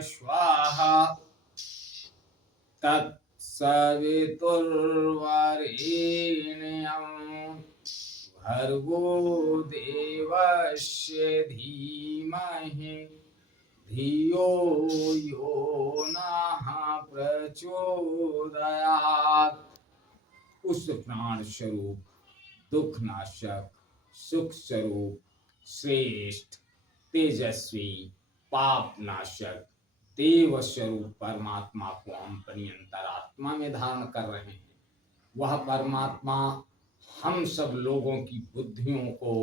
स्वाहा तत्सवितुर्वरेण्यं भर्गो देवस्य धीमहि धियो यो नः प्रचोदयात्। उस प्राण स्वरूप, दुख नाशक, सुख स्वरूप, श्रेष्ठ, तेजस्वी, पाप नाशक, देव स्वरूप परमात्मा को हम अपनी अंतरात्मा में धारण कर रहे हैं। वह परमात्मा हम सब लोगों की बुद्धियों को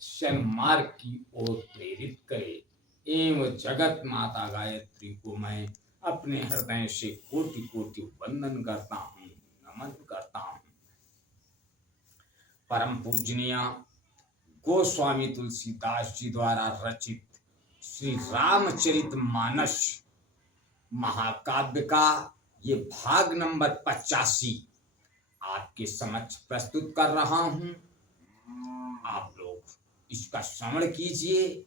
सन्मार्ग की ओर प्रेरित करे। एवं जगत माता गायत्री को मैं अपने हृदय से कोटि कोटि वंदन करता हूँ, नमन करता हूँ। परम पूजनीय गोस्वामी तुलसीदास जी द्वारा रचित श्री रामचरितमानस महाकाव्य का ये भाग नंबर 85 आपके समक्ष प्रस्तुत कर रहा हूं। आप लोग इसका श्रवण कीजिए,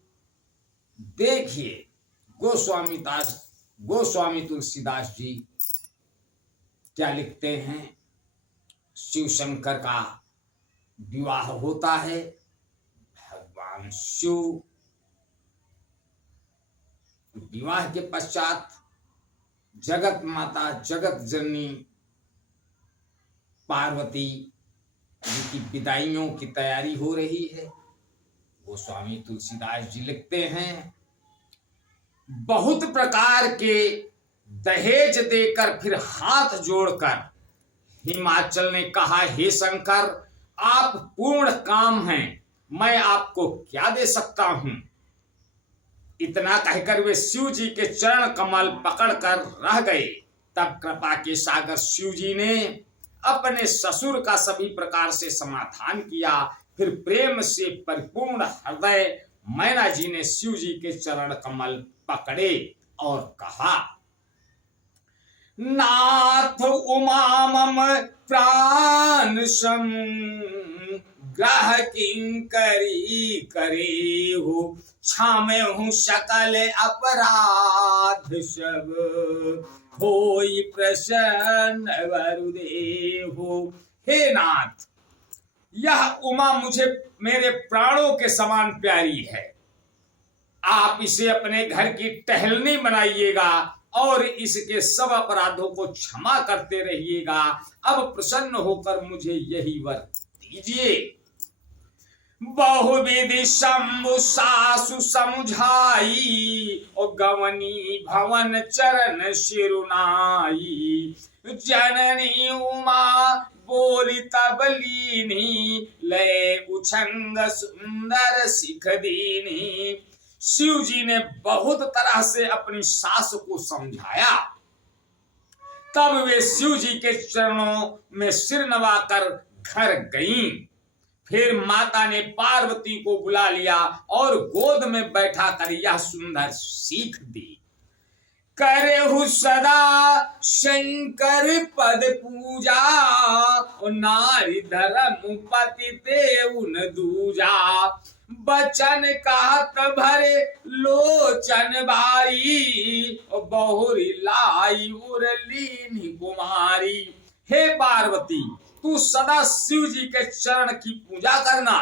देखिए गोस्वामी तुलसीदास जी क्या लिखते हैं। शिव शंकर का विवाह होता है। भगवान शिव विवाह के पश्चात जगत माता जगत जननी पार्वती जी की विदाइयों की तैयारी हो रही है। गोस्वामी तुलसीदास जी लिखते हैं, बहुत प्रकार के दहेज देकर फिर हाथ जोड़कर हिमाचल ने कहा, हे शंकर, आप पूर्ण काम हैं, मैं आपको क्या दे सकता हूं। इतना कहकर वे शिव जी के चरण कमल पकड़कर रह गए। तब कृपा के सागर शिव जी ने अपने ससुर का सभी प्रकार से समाधान किया। फिर प्रेम से परिपूर्ण हृदय मैना जी ने शिव जी के चरण कमल पकड़े और कहा, नाथ उमा मम प्राण सम ग्रह किंकरी करे हो, क्षमे हूँ सकल अपराध सब, होई प्रसन्न वरुदेहो। हे नाथ, यह उमा मुझे मेरे प्राणों के समान प्यारी है। आप इसे अपने घर की टहलनी बनाइएगा और इसके सब अपराधों को क्षमा करते रहिएगा। अब प्रसन्न होकर मुझे यही वर दीजिए। बहुविधि शंभु सासु समझाई, और गवनी भवन चरण शिरुनाई। जननी उमा बोली तब लीनी, ले उछंग सुंदर सिख दीनी। शिव जी ने बहुत तरह से अपनी सास को समझाया। तब वे शिव जी के चरणों में सिर नवाकर घर गईं। फिर माता ने पार्वती को बुला लिया और गोद में बैठा कर यह सुंदर सीख दी। करहु सदा शंकर पद पूजा, नारी धर्म पति देव न दूजा। बचन कहत भरे लोचन बारी, बहुरी लाई उरलीनी कुमारी। हे पार्वती, तू सदा शिव जी के चरण की पूजा करना।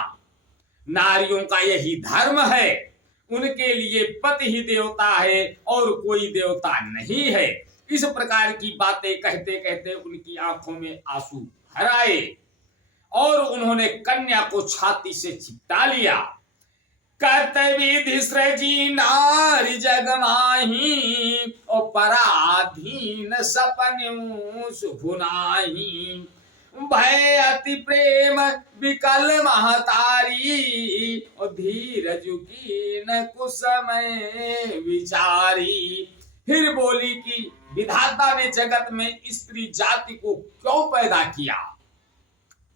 नारियों का यही धर्म है। उनके लिए पति ही देवता है और कोई देवता नहीं है। इस प्रकार की बातें कहते कहते उनकी आंखों में आंसू भर आए और उन्होंने कन्या को छाती से चिपटा लिया। कर्तविधि सृजी नारी जग माही, और पराधीन सपन्यु सुख नाही। भय अति प्रेम विकल महतारी, और धीरज की न कुसमय विचारी। फिर बोली कि विधाता ने जगत में स्त्री जाति को क्यों पैदा किया।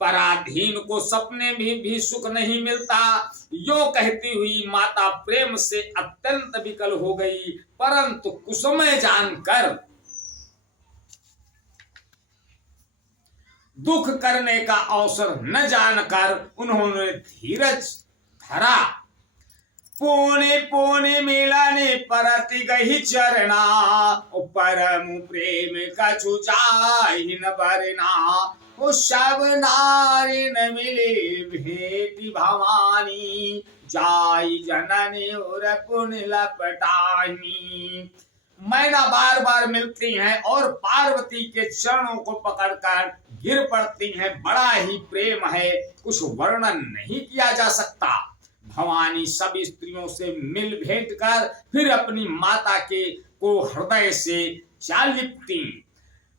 पराधीन को सपने में भी सुख नहीं मिलता। यो कहती हुई माता प्रेम से अत्यंत विकल हो गई, परंतु कुसमय जानकर, दुख करने का अवसर न जानकर उन्होंने धीरज धरा। पुनि पुनि मिलन परति गही चरना, परम प्रेम कछु जाहि न बरना। वो सब नारी न मिले भेटी भवानी, जाई जननी और पुण्य लपटानी। मैना बार बार मिलती हैं और पार्वती के चरणों को पकड़कर गिर पड़ती हैं। बड़ा ही प्रेम है, कुछ वर्णन नहीं किया जा सकता। भवानी सब स्त्रियों से मिल भेंट कर फिर अपनी माता के को हृदय से जा लिपटी।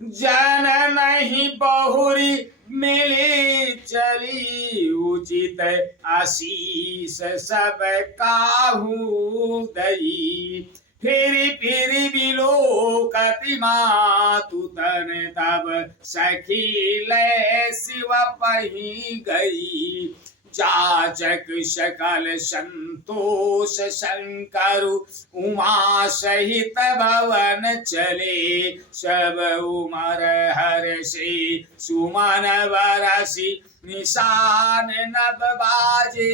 जन नहीं बहुरी मिली चली, उचित आशीष सब काहू दई। फिर बिलोकति मातु तन तब सखी ले शिव पही गई। जाचक सकल संतोष शंकर, उमा सहित भवन चले। सब उमर हर्षि सुमन बरसी, निशान नभ बाजे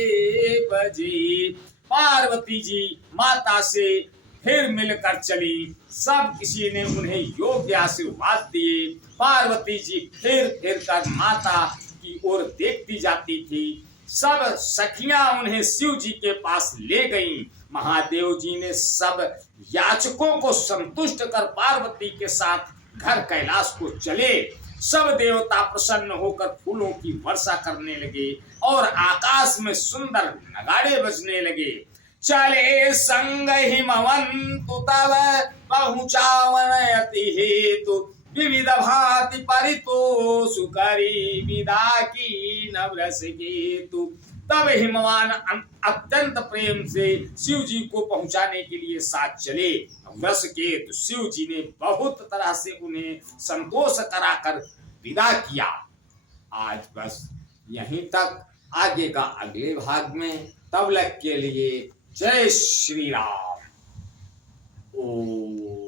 बजे। पार्वती जी माता से फिर मिलकर चली। सब किसी ने उन्हें योग्य आशीर्वाद दिए। पार्वती जी फिर कर माता की ओर देखती जाती थी। सब सखियां उन्हें शिव जी के पास ले गईं। महादेव जी ने सब याचकों को संतुष्ट कर पार्वती के साथ घर कैलाश को चले। सब देवता प्रसन्न होकर फूलों की वर्षा करने लगे और आकाश में सुंदर नगाड़े बजने लगे। चले संग हिमवंतु तब पहुँचावन अति हेतु, विविध भांति परितोषु करी विदा की नवरस केतु। तब हिमवान अत्यंत प्रेम से शिव जी को पहुंचाने के लिए साथ चले। व्रस केतु शिव जी ने बहुत तरह से उन्हें संतोष कराकर विदा किया। आज बस यहीं तक, आगे का अगले भाग में। तब तक के लिए जय श्री राम। ओम।